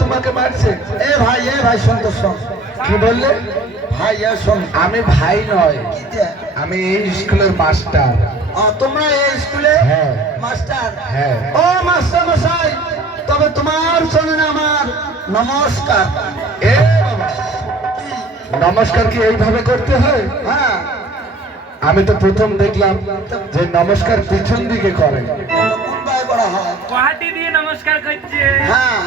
তোমাকে এ ভাই এ ভাই শোন কি বললে? ভাই শোন আমি ভাই নয়, আমি এই স্কুলের মাস্টার। তোমরা এই স্কুলে হ্যাঁ। মাস্টার। হ্যাঁ। ও মাস্টার মশাই তবে তোমার সঙ্গে আমার নমস্কার। নমস্কার কি এইভাবে করতে হয়? হ্যাঁ। আমি তো প্রথম দেখলাম যে নমস্কার পিছন দিকে করে। দিয়ে নমস্কার করছে। হ্যাঁ।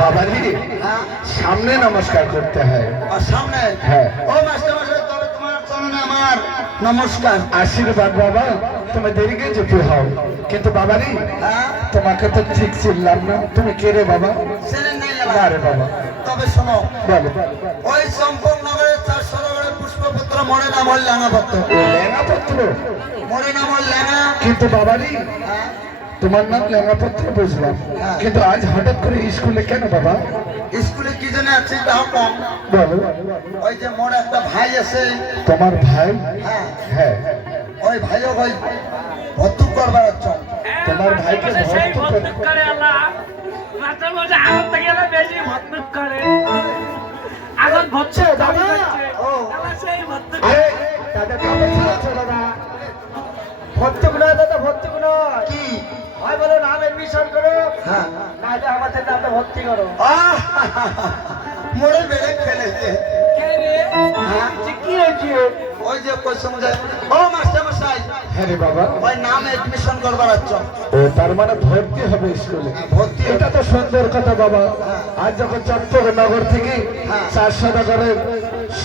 বাবাজি সামনে নমস্কার করতে হয়। সামনে? হ্যাঁ। ও মাস্টার নমস্কার আশীর্বাদ বাবা। তুমি দেরিকে যেতে হও? কিন্তু বাবারি হ্যাঁ তোমাকে তো ঠিক চিনলাম না। তুমি কে রে বাবা? না রে বাবা। তবে শোনো বলো। ওই সম্পূর্ণ নগরের চার সরোবরে পুষ্পপুত্র মরে নাম হল ল্যাঙাপত্র ও লেঙ্গাপত্র মরে নাম হল ল্যাঙা কিন্তু বাবারি হ্যাঁ। তোমার নাম লেঙ্গাপত্র বুঝলাম। হ্যাঁ। কিন্তু আজ হঠাৎ করে স্কুলে কেন বাবা? স্কুলে আছে তাও কম বলো ওই যে মোর একটা ভাই আছে। তোমার ভাই? হ্যাঁ। হ্যাঁ। ওই ভাইও ভাই ভর্তুক করবার চল তোমার ভাইকে ভর্তি ভর্তুক করে আল্লাহ। মাত্র বলছে আগত থেকে বেশি ভর্তুক করে। আগত ভর্তুক দাবি ও। সেই ভর্তুক আরে দাদা কাপড় ছাড়াচ্ছ দাদা ভর্তুক নয় দাদা ভর্তুক নয়। কি? হয় বলো নাম এডমিশন করো। হ্যাঁ। নাহলে আমাদের নামটা ভর্তি করো। আহ! মোরে বেড়ে ফেলেছে কে রে? হ্যাঁ? যে কি হয়েছে ওই যে কই সমুদায়? ও মাস্টার মশাই। হ্যাঁ রে বাবা। ওই নাম এডমিশন করবার চল ও তার মানে ভর্তি হবে স্কুলে? ভর্তি এটা তো সুন্দর কথা বাবা। আজ যখন চট্টগ্রাম থেকে হ্যাঁ। চারশো নগরের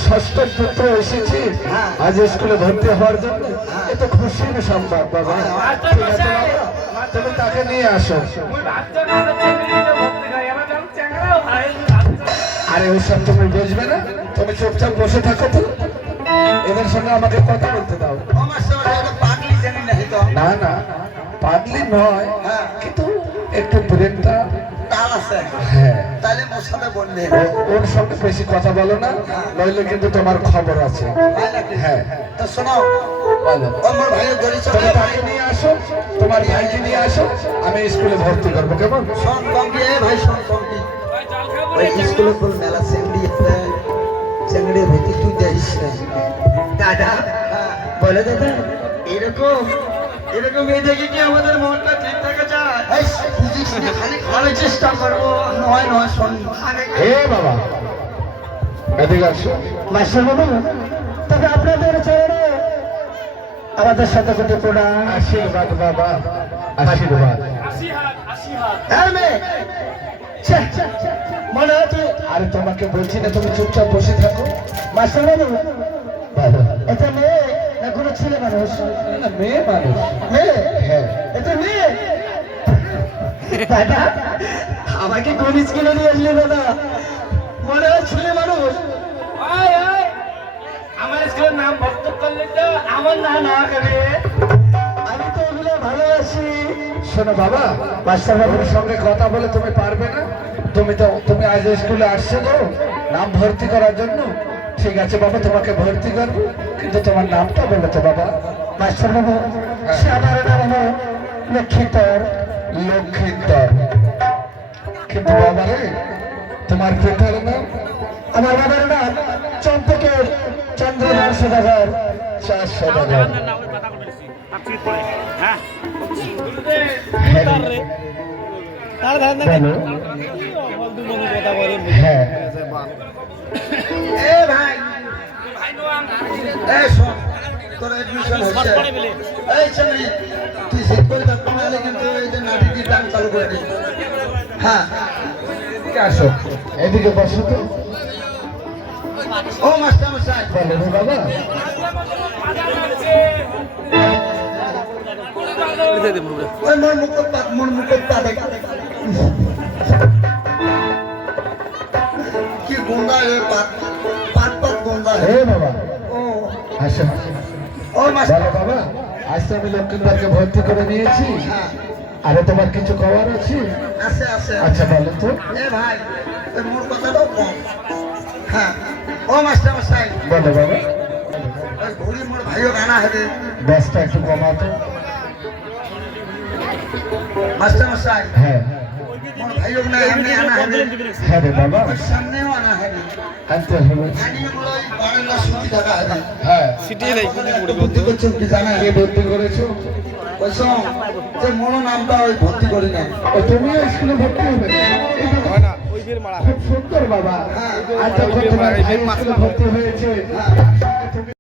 ষষ্ঠ পুত্র এসেছি হ্যাঁ। আজ স্কুলে ভর্তি হওয়ার জন্য এ তো খুশির সংবাদ বাবা। আছে তুমি তাকে নিয়ে আসো। হয়। ভাই আরে ওইসব তুমি বুঝবে না? তুমি চুপচাপ বসে থাকো তো। এদের সঙ্গে আমাকে কথা বলতে দাও। না না পাগলি নয় হ্যাঁ। কিন্তু একটু ব্রেনটা তাল আছে হ্যাঁ। তাহলে মোর সাথে বলবে ওর সঙ্গে বেশি কথা বলো না নইলে কিন্তু তোমার খবর আছে। হ্যাঁ তো শোনো বলো। ও গড়ি চলে তাকে নিয়ে আসো তোমার ভাইকে নিয়ে আসো আমি স্কুলে ভর্তি করব কেমন? শোন ভাই শোন। কোন মেলা চেংড়ি আছে? চেংড়ির ভেতি তুই দেখিস না দাদা হ্যাঁ বলে দাদা। এরকম এরকম মেয়ে দেখে কি আমাদের মনটা ঠিক থাকে যায় বুঝিস না খালি আমি চেষ্টা করব। নয় নয় শোন। হে বাবা। এদিকে আসো। মাস্টার বাবু তবে আপনাদের চরণে আমাদের সাথে কোটি প্রণাম। আশীর্বাদ বাবা। আশীর্বাদ। আশি হাত মনে হচ্ছে আরে তোমাকে বলছি না তুমি চুপচাপ বসে থাকো। মাস্টার বাবু এটা মেয়ে না কোনো ছেলে মানুষ? না, মেয়ে মানুষ। মেয়ে? হ্যাঁ। এটা মেয়ে? দাদা আমাকে কোন স্কুলে নিয়ে আসলে দাদা। মনে হয় ছেলে মানুষ। আমার স্কুলের নাম ভর্তুক করলে তো আমার না না হবে আমি তো ওগুলো ভালোবাসি। শোনো বাবা মাস্টার বাবুর সঙ্গে কথা বলে তুমি পারবে না। তুমি তো তুমি আজ স্কুলে আসছো তো নাম ভর্তি করার জন্য। ঠিক আছে বাবা তোমাকে ভর্তি করব কিন্তু তোমার নামটা বলো তো বাবা। মাস্টার বাবু সে আমার নাম হলো লক্ষ্মীতর লক্ষ্মীন্দর কিন্তু বাবা রে তোমার পিতার নাম আমার বাবার নাম চম্পকের চন্দ্রধর সদাগর চার সদাগর হ্যাঁ হ্যাঁ। এ ভাই। এ শোন তোর এডমিশন হচ্ছে। এই ছেলে তুই সিট করে থাকবি নাহলে কিন্তু এই যে নাটি দিয়ে ডান চালু করে দিবি। হ্যাঁ। আসো। এদিকে বসো তো। ও মাস্টার মশাই। বলো রে বাবা। ওই মোর মুকুট মোর মুকুট পাত বাবা। ও। আসো। ও মাস্টার। বাবা আজ তো আমি ভর্তি করে নিয়েছি। হ্যাঁ। আরে তোমার কিছু করার আছে? আছে আছে আচ্ছা বলো তো। এ ভাই মোর কথাটাও কম হ্যাঁ। ও মাস্টার মশাই। বলো বাবা। ঘুড়ি মোর ভাইও গানা হবে ব্যাসটা একটু কমাতো মাস্টার মশাই। হ্যাঁ। মোর ভাইও না হ্যাঁ ওর সামনেও আনা হবে। টাকা হবে। হ্যাঁ। বুদ্ধি করছেন কি জানা কে ভর্তি করেছ? কইসম যে মোর নামটা ওই ভর্তি করি নাই। ও তুমিও স্কুলে ভর্তি হবে? খুব সুন্দর বাবা। হ্যাঁ। তোমার ভাই স্কুলে ভর্তি হয়েছে। হ্যাঁ।